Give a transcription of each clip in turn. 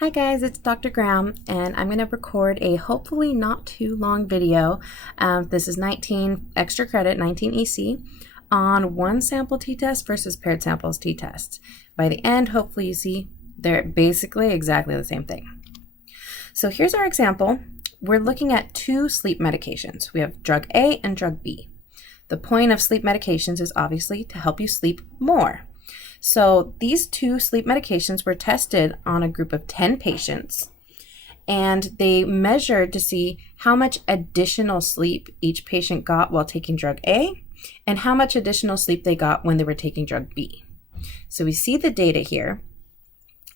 Hi guys, it's Dr. Graham, and I'm going to record a hopefully not too long video. This is 19 extra credit, 19 EC, on one sample t-test versus paired samples t-test. By the end, hopefully you see they're basically exactly the same thing. So here's our example. We're looking at two sleep medications. We have drug A and drug B. The point of sleep medications is obviously to help you sleep more. So these two sleep medications were tested on a group of 10 patients, and they measured to see how much additional sleep each patient got while taking drug A and how much additional sleep they got when they were taking drug B. So we see the data here,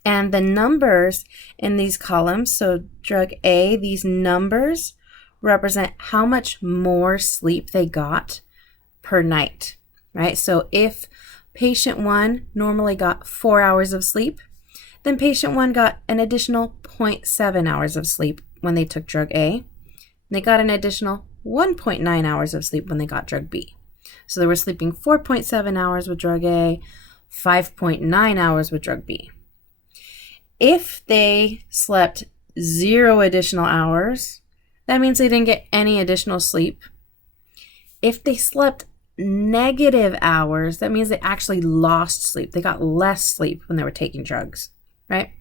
and the numbers in these columns, so drug A, these numbers represent how much more sleep they got per night, right? So if patient 1 normally got 4 hours of sleep, then patient 1 got an additional 0.7 hours of sleep when they took drug A. They got an additional 1.9 hours of sleep when they got drug B. So they were sleeping 4.7 hours with drug A, 5.9 hours with drug B. If they slept 0 additional hours, that means they didn't get any additional sleep. If they slept negative hours, that means they actually lost sleep. They got less sleep when they were taking drugs, right?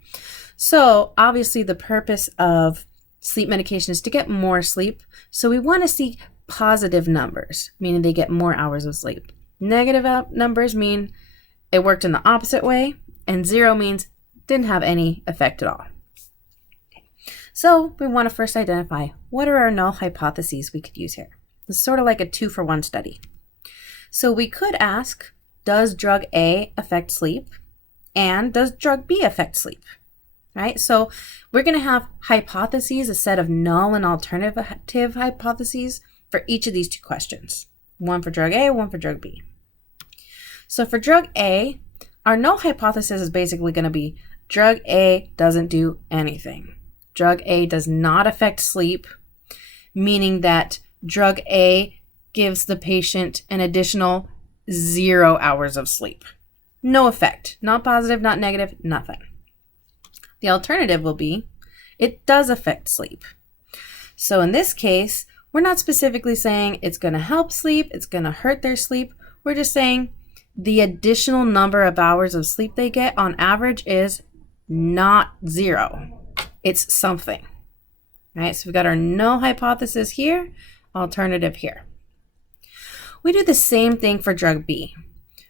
So obviously the purpose of sleep medication is to get more sleep. So we want to see positive numbers, meaning they get more hours of sleep. Negative numbers mean it worked in the opposite way, and 0 means didn't have any effect at all. Okay. So we want to first identify what are our null hypotheses we could use here. It's sort of like a 2-for-1 study. So we could ask, does drug A affect sleep? And does drug B affect sleep? Right? So we're going to have hypotheses, a set of null and alternative hypotheses for each of these two questions. One for drug A, one for drug B. So for drug A, our null hypothesis is basically going to be drug A doesn't do anything. Drug A does not affect sleep, meaning that drug A gives the patient an additional 0 hours of sleep. No effect, not positive, not negative, nothing. The alternative will be it does affect sleep. So in this case, we're not specifically saying it's going to help sleep, it's going to hurt their sleep. We're just saying the additional number of hours of sleep they get on average is not 0. It's something. All right, so we've got our null hypothesis here, alternative here. We do the same thing for drug B.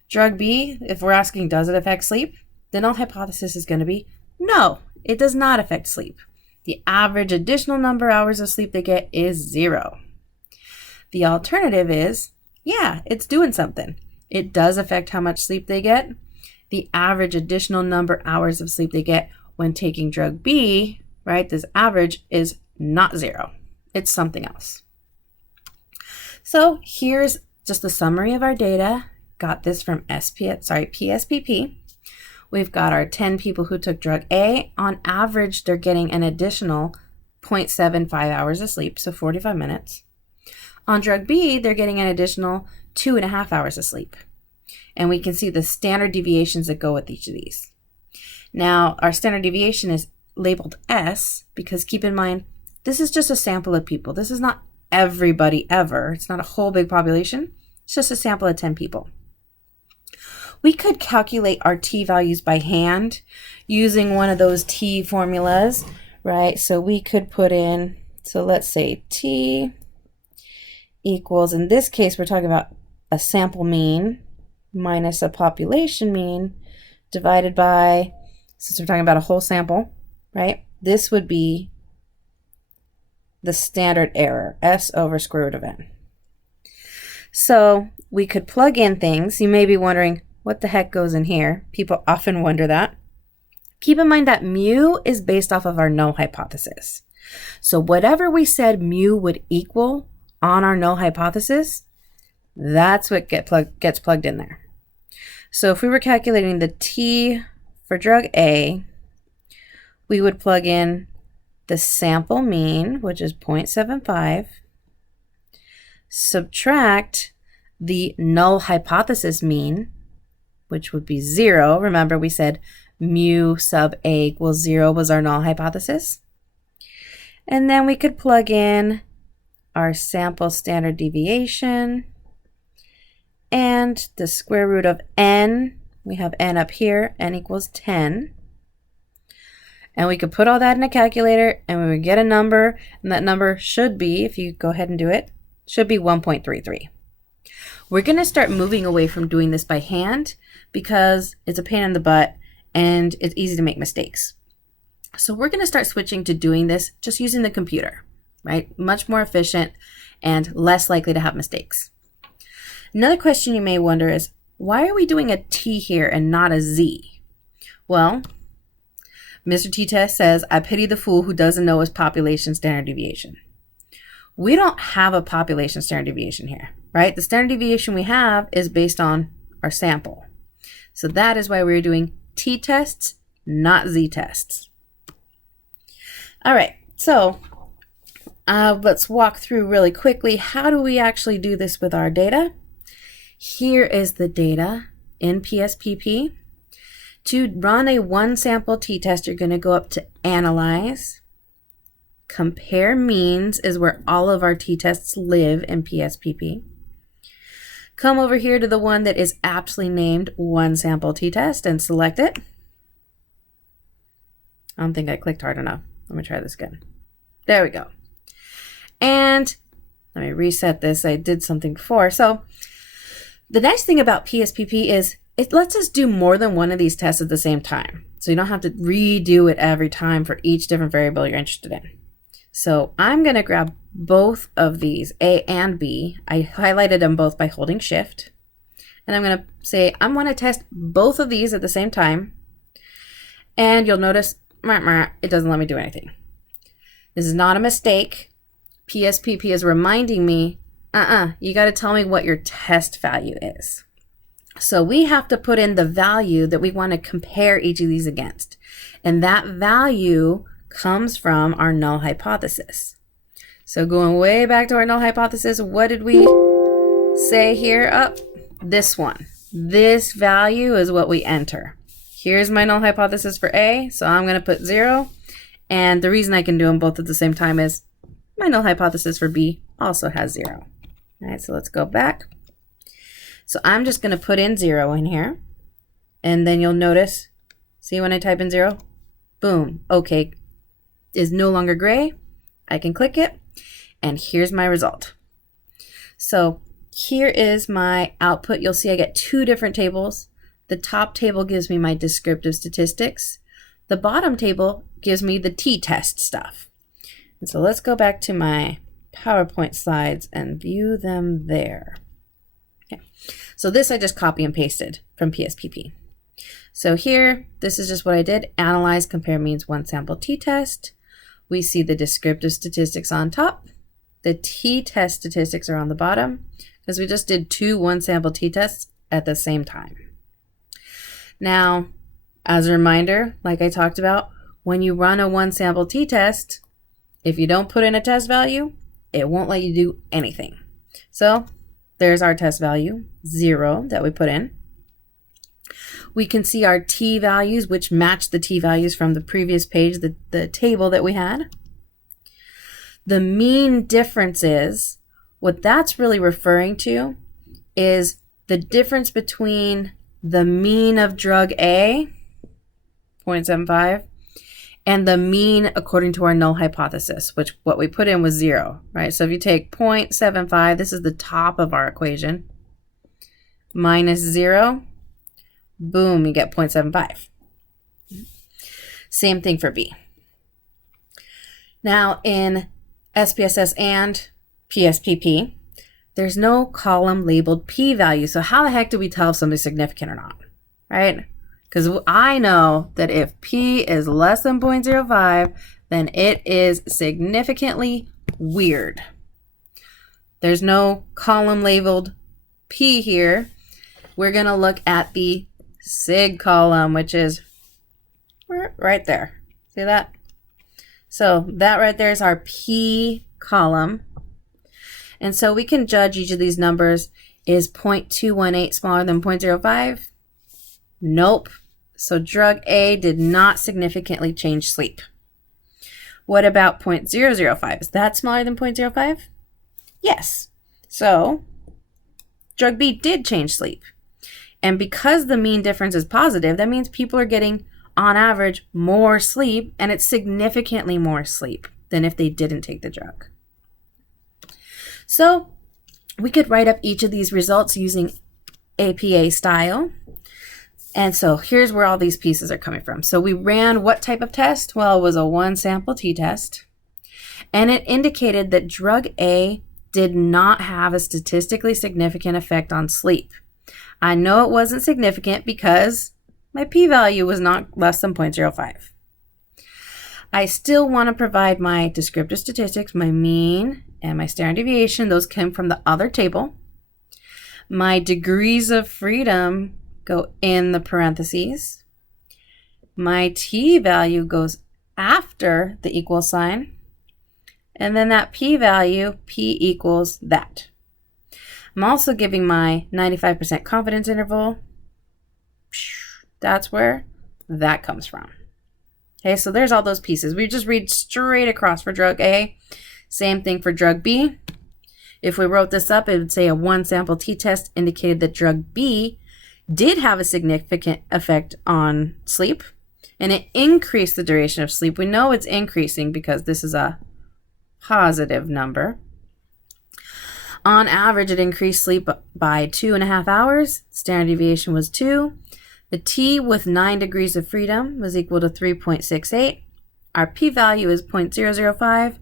Drug B, if we're asking does it affect sleep, the null hypothesis is going to be no, it does not affect sleep. The average additional number of hours of sleep they get is 0. The alternative is, yeah, it's doing something. It does affect how much sleep they get. The average additional number of hours of sleep they get when taking drug B, right, this average is not 0. It's something else. So here's just a summary of our data. Got this from PSPP. We've got our 10 people who took drug A. On average, they're getting an additional 0.75 hours of sleep, so 45 minutes. On drug B, they're getting an additional 2.5 hours of sleep. And we can see the standard deviations that go with each of these. Now, our standard deviation is labeled S because keep in mind, this is just a sample of people. This is not everybody ever. It's not a whole big population. It's just a sample of 10 people. We could calculate our t values by hand using one of those t formulas, right? So we could put in, so let's say t equals, in this case, we're talking about a sample mean minus a population mean divided by, since we're talking about a whole sample, right? This would be the standard error, S over square root of n. So we could plug in things. You may be wondering, what the heck goes in here? People often wonder that. Keep in mind that mu is based off of our null hypothesis. So whatever we said mu would equal on our null hypothesis, that's what gets plugged in there. So if we were calculating the t for drug A, we would plug in the sample mean, which is 0.75, subtract the null hypothesis mean, which would be 0. Remember, we said mu sub A equals 0 was our null hypothesis. And then we could plug in our sample standard deviation and the square root of n. We have n up here, n equals 10. And we could put all that in a calculator and we would get a number, and that number should be, if you go ahead and do it, should be 1.33. We're going to start moving away from doing this by hand because it's a pain in the butt and it's easy to make mistakes. So we're going to start switching to doing this just using the computer, right? Much more efficient and less likely to have mistakes. Another question you may wonder is, why are we doing a t here and not a z? Well, Mr. T-Test says, I pity the fool who doesn't know his population standard deviation. We don't have a population standard deviation here, right? The standard deviation we have is based on our sample. So that is why we're doing t-tests, not z-tests. All right, so let's walk through really quickly. How do we actually do this with our data? Here is the data in PSPP. To run a one sample t-test, you're going to go up to Analyze. Compare Means is where all of our t-tests live in PSPP. Come over here to the one that is aptly named One Sample T-Test and select it. I don't think I clicked hard enough. Let me try this again. There we go. And let me reset this. I did something before. So the nice thing about PSPP is it lets us do more than one of these tests at the same time. So you don't have to redo it every time for each different variable you're interested in. So I'm going to grab both of these, A and B. I highlighted them both by holding Shift. And I'm going to say, I want to test both of these at the same time. And you'll notice it doesn't let me do anything. This is not a mistake. PSPP is reminding me, you got to tell me what your test value is. So we have to put in the value that we want to compare each of these against. And that value comes from our null hypothesis. So going way back to our null hypothesis, what did we say here? This one. This value is what we enter. Here's my null hypothesis for A, so I'm going to put 0. And the reason I can do them both at the same time is my null hypothesis for B also has 0. All right, so let's go back. So I'm just going to put in 0 in here. And then you'll notice, see when I type in 0? Boom. OK is no longer gray. I can click it. And here's my result. So here is my output. You'll see I get two different tables. The top table gives me my descriptive statistics. The bottom table gives me the t-test stuff. And so let's go back to my PowerPoint slides and view them there. Okay. So this I just copy and pasted from PSPP. So here, this is just what I did. Analyze, compare means one sample t-test. We see the descriptive statistics on top. The t-test statistics are on the bottom because we just did two one sample t-tests at the same time. Now, as a reminder, like I talked about, when you run a one sample t-test, if you don't put in a test value, it won't let you do anything. So there's our test value, 0, that we put in. We can see our t values, which match the t values from the previous page, the table that we had. The mean differences, what that's really referring to is the difference between the mean of drug A, 0.75, and the mean according to our null hypothesis, which what we put in was 0, right? So if you take 0.75, this is the top of our equation, minus 0, boom, you get 0.75. Same thing for B. Now in SPSS and PSPP, there's no column labeled p-value. So how the heck do we tell if something's significant or not, right? Because I know that if p is less than 0.05, then it is significantly weird. There's no column labeled p here. We're going to look at the sig column, which is right there. See that? So that right there is our p column. And so we can judge each of these numbers. Is 0.218 smaller than 0.05? Nope. So drug A did not significantly change sleep. What about 0.005? Is that smaller than 0.05? Yes. So drug B did change sleep. And because the mean difference is positive, that means people are getting, on average, more sleep, and it's significantly more sleep than if they didn't take the drug. So we could write up each of these results using APA style. And so here's where all these pieces are coming from. So we ran what type of test? Well, it was a one sample t-test. And it indicated that drug A did not have a statistically significant effect on sleep. I know it wasn't significant because my p-value was not less than 0.05. I still want to provide my descriptive statistics, my mean and my standard deviation. Those came from the other table. My degrees of freedom go in the parentheses. My t-value goes after the equal sign. And then that p-value, p equals that. I'm also giving my 95% confidence interval. That's where that comes from. Okay, so there's all those pieces. We just read straight across for drug A. Same thing for drug B. If we wrote this up, it would say a one sample t-test indicated that drug B did have a significant effect on sleep, and it increased the duration of sleep. We know it's increasing because this is a positive number. On average, it increased sleep by 2.5 hours. Standard deviation was 2. The T with 9 degrees of freedom was equal to 3.68. Our p-value is 0.005.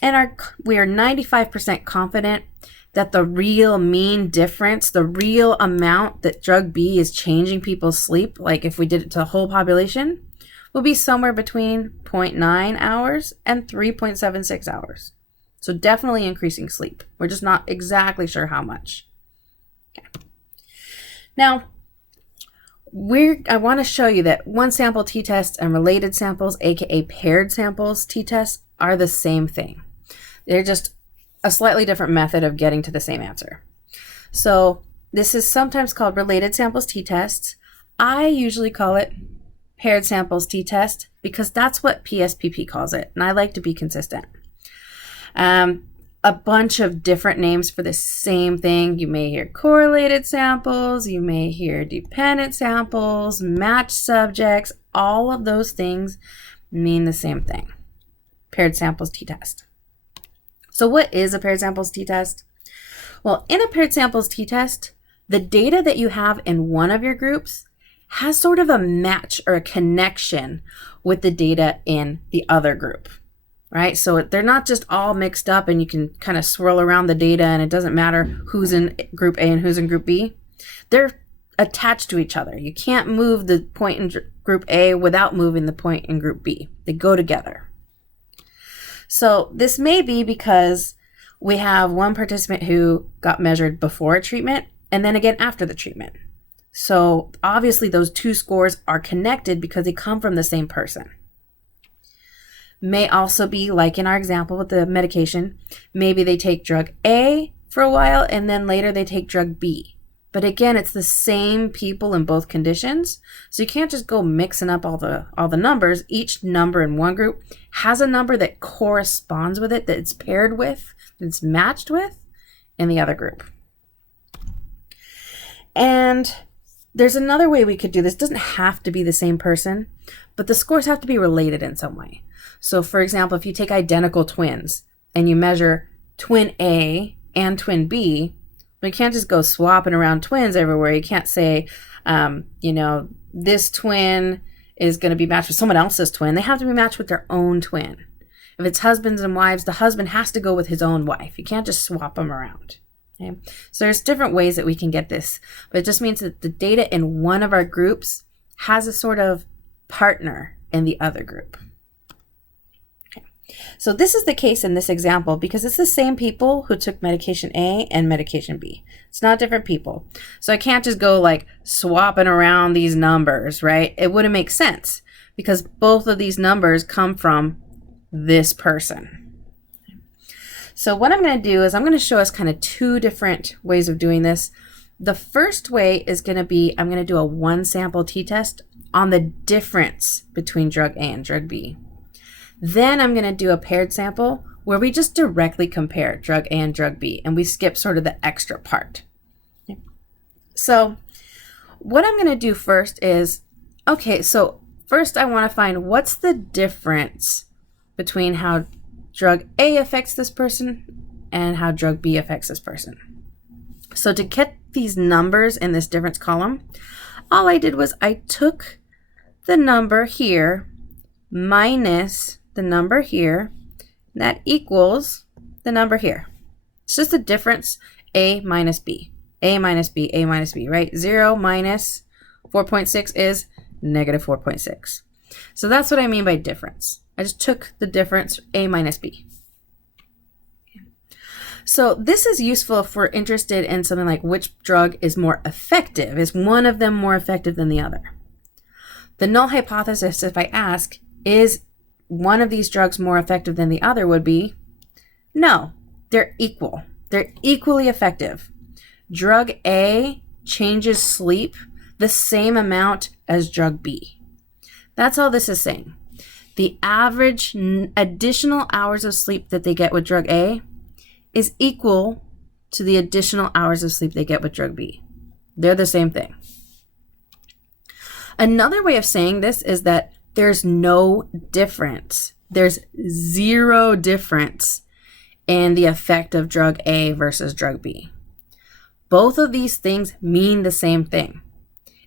And we are 95% confident that the real mean difference, the real amount that drug B is changing people's sleep, like if we did it to the whole population, will be somewhere between 0.9 hours and 3.76 hours. So definitely increasing sleep. We're just not exactly sure how much. Okay. Now, I want to show you that one sample t-test and related samples, aka paired samples t-tests, are the same thing. They're just a slightly different method of getting to the same answer. So this is sometimes called related samples t-tests. I usually call it paired samples t-test because that's what PSPP calls it, and I like to be consistent. A bunch of different names for the same thing. You may hear correlated samples, you may hear dependent samples, matched subjects. All of those things mean the same thing. Paired samples t-test. So what is a paired samples t-test? Well, in a paired samples t-test, the data that you have in one of your groups has sort of a match or a connection with the data in the other group. Right? So they're not just all mixed up and you can kind of swirl around the data and it doesn't matter who's in group A and who's in group B. They're attached to each other. You can't move the point in group A without moving the point in group B. They go together. So this may be because we have one participant who got measured before a treatment and then again after the treatment. So obviously those two scores are connected because they come from the same person. May also be like in our example with the medication, maybe they take drug A for a while and then later they take drug B. But again, it's the same people in both conditions. So you can't just go mixing up all the numbers. Each number in one group has a number that corresponds with it, that it's paired with, that it's matched with in the other group. And there's another way we could do this. It doesn't have to be the same person, but the scores have to be related in some way. So for example, if you take identical twins and you measure twin A and twin B, you can't just go swapping around twins everywhere. You can't say, this twin is going to be matched with someone else's twin. They have to be matched with their own twin. If it's husbands and wives, the husband has to go with his own wife. You can't just swap them around. Okay? So there's different ways that we can get this, but it just means that the data in one of our groups has a sort of partner in the other group. So this is the case in this example because it's the same people who took medication A and medication B. It's not different people. So I can't just go like swapping around these numbers, right? It wouldn't make sense because both of these numbers come from this person. So what I'm going to do is I'm going to show us kind of two different ways of doing this. The first way is going to be I'm going to do a one sample t-test on the difference between drug A and drug B. Then I'm going to do a paired sample where we just directly compare drug A and drug B, and we skip sort of the extra part. Okay. So what I'm going to do first is, okay, so first I want to find what's the difference between how drug A affects this person and how drug B affects this person. So to get these numbers in this difference column, all I did was I took the number here minus the number here, that equals the number here. It's just the difference, A minus B, A minus B, A minus B, right? 0 minus 4.6 is negative 4.6. So that's what I mean by difference. I just took the difference, A minus B. So this is useful if we're interested in something like which drug is more effective. Is one of them more effective than the other? The null hypothesis, if I ask, is one of these drugs more effective than the other, would be no, they're equal. They're equally effective. Drug A changes sleep the same amount as drug B. That's all this is saying. The average additional hours of sleep that they get with drug A is equal to the additional hours of sleep they get with drug B. They're the same thing. Another way of saying this is that there's no difference. There's zero difference in the effect of drug A versus drug B. Both of these things mean the same thing.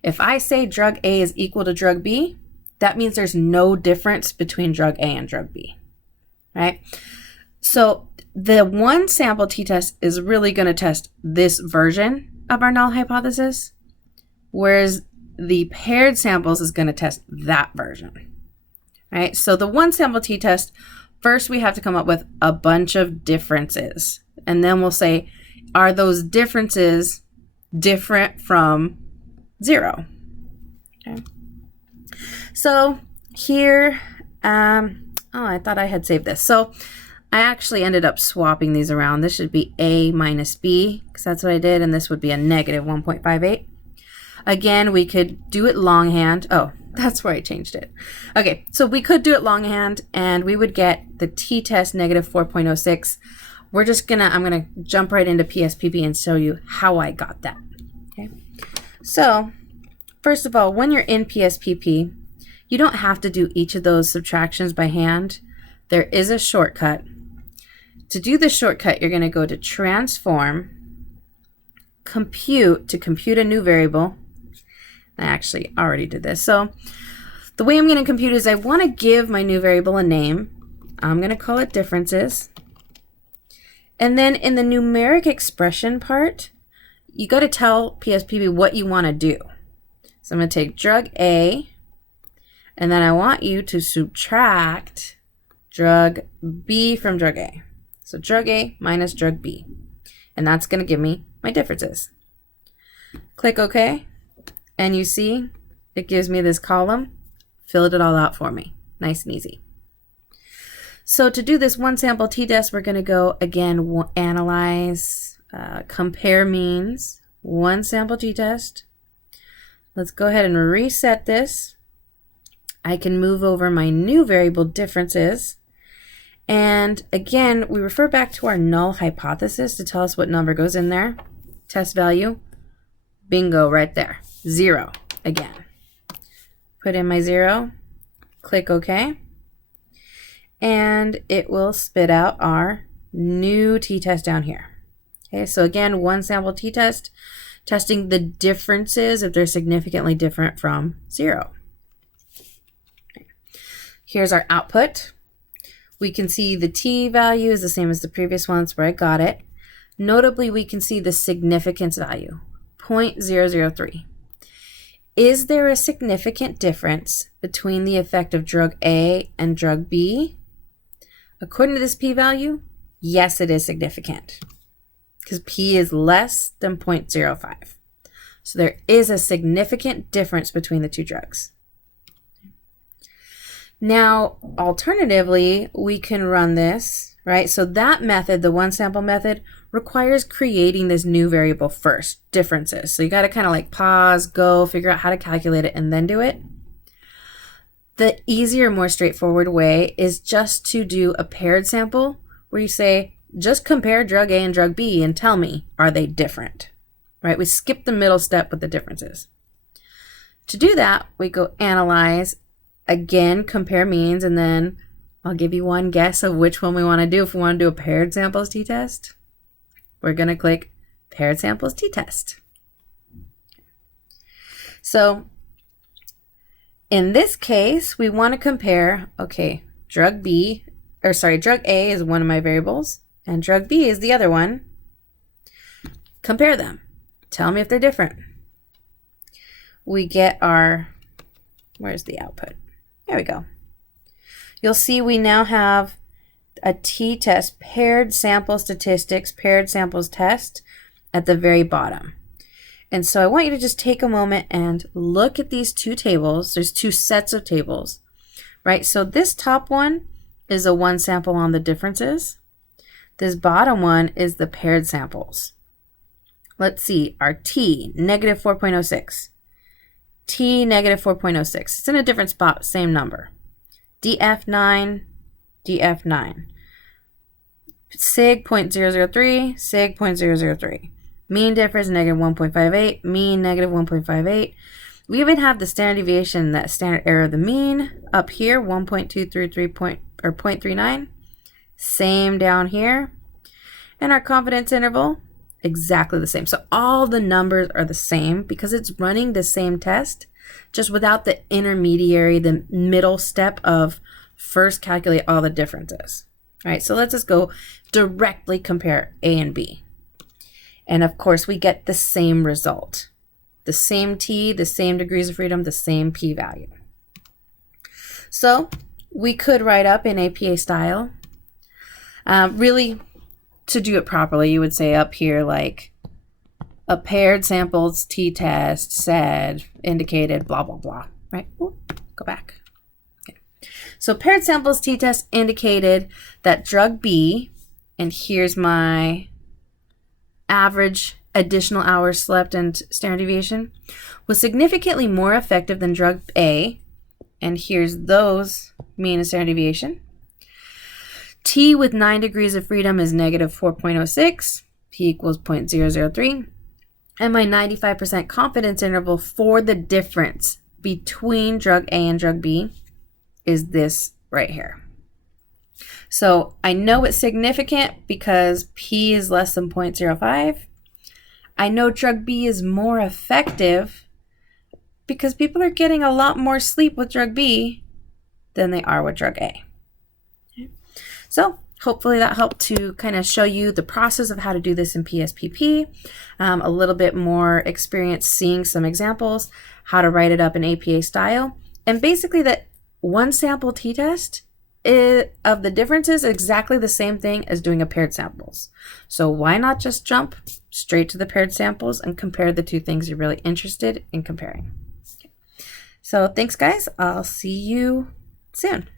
If I say drug A is equal to drug B, that means there's no difference between drug A and drug B, right? So the one sample t-test is really going to test this version of our null hypothesis, whereas the paired samples is going to test that version, right? So the one sample t-test, first we have to come up with a bunch of differences, and then we'll say, are those differences different from 0? Okay. So here, I thought I had saved this. So I actually ended up swapping these around. This should be A minus B, because that's what I did, and this would be a negative 1.58. Again, we could do it longhand. Oh, that's where I changed it. Okay, so we could do it longhand, and we would get the t-test negative 4.06. I'm gonna jump right into PSPP and show you how I got that. Okay, so first of all, when you're in PSPP, you don't have to do each of those subtractions by hand. There is a shortcut. To do the shortcut, you're going to go to transform, compute to compute a new variable. I actually already did this. So the way I'm going to compute is I want to give my new variable a name. I'm going to call it differences. And then in the numeric expression part, you got to tell PSPP what you want to do. So I'm going to take drug A, and then I want you to subtract drug B from drug A. So drug A minus drug B. And that's going to give me my differences. Click OK. And you see it gives me this column. Filled it all out for me. Nice and easy. So to do this one sample t-test, we're going to go again, analyze, compare means, one sample t-test. Let's go ahead and reset this. I can move over my new variable differences. And again, we refer back to our null hypothesis to tell us what number goes in there. Test value, bingo, right there, 0 again. Put in my 0, click OK, and it will spit out our new t-test down here. Okay, so again, one sample t-test, testing the differences if they're significantly different from 0. Okay. Here's our output. We can see the t value is the same as the previous ones where I got it. Notably, we can see the significance value, 0.003. Is there a significant difference between the effect of drug A and drug B? According to this p-value, yes, it is significant, because p is less than 0.05. So there is a significant difference between the two drugs. Now, alternatively, we can run this, right? So that method, the one sample method, requires creating this new variable first, differences. So you got to kind of like pause, go, figure out how to calculate it, and then do it. The easier, more straightforward way is just to do a paired sample where you say, just compare drug A and drug B and tell me, are they different? Right? We skip the middle step with the differences. To do that, we go analyze, again, compare means, and then I'll give you one guess of which one we want to do. If we want to do a paired samples t-test, we're going to click paired samples t-test. So in this case, we want to compare, okay, drug A is one of my variables, and drug B is the other one. Compare them. Tell me if they're different. We get our, where's the output? There we go. You'll see we now have a t-test, paired sample statistics, paired samples test at the very bottom. And so I want you to just take a moment and look at these two tables. There's two sets of tables, right? So this top one is a one sample on the differences. This bottom one is the paired samples. Let's see, our T, negative 4.06. T, negative 4.06. It's in a different spot, same number. DF9, DF9. Sig 0.003, sig 0.003. Mean difference, negative 1.58. Mean, negative 1.58. We even have the standard deviation, that standard error of the mean up here, 0.39. Same down here. And our confidence interval, exactly the same. So all the numbers are the same because it's running the same test, just without the intermediary, the middle step of first calculate all the differences. All right, so let's just go directly compare A and B. And of course, we get the same result. The same T, the same degrees of freedom, the same p-value. So we could write up in APA style. Really, to do it properly, you would say up here like a paired samples t-test said, indicated, blah, blah, blah, right? Ooh, go back. Okay. So paired samples t-test indicated that drug B, and here's my average additional hours slept and standard deviation, was significantly more effective than drug A, and here's those mean and standard deviation. T with 9 degrees of freedom is negative 4.06, P equals 0.003, and my 95% confidence interval for the difference between drug A and drug B is this right here. So I know it's significant because P is less than 0.05. I know drug B is more effective because people are getting a lot more sleep with drug B than they are with drug A. Okay. So hopefully that helped to kind of show you the process of how to do this in PSPP, a little bit more experience seeing some examples, how to write it up in APA style, and basically that one sample t-test of the differences exactly the same thing as doing a paired samples. So why not just jump straight to the paired samples and compare the two things you're really interested in comparing? Okay. So thanks guys, I'll see you soon.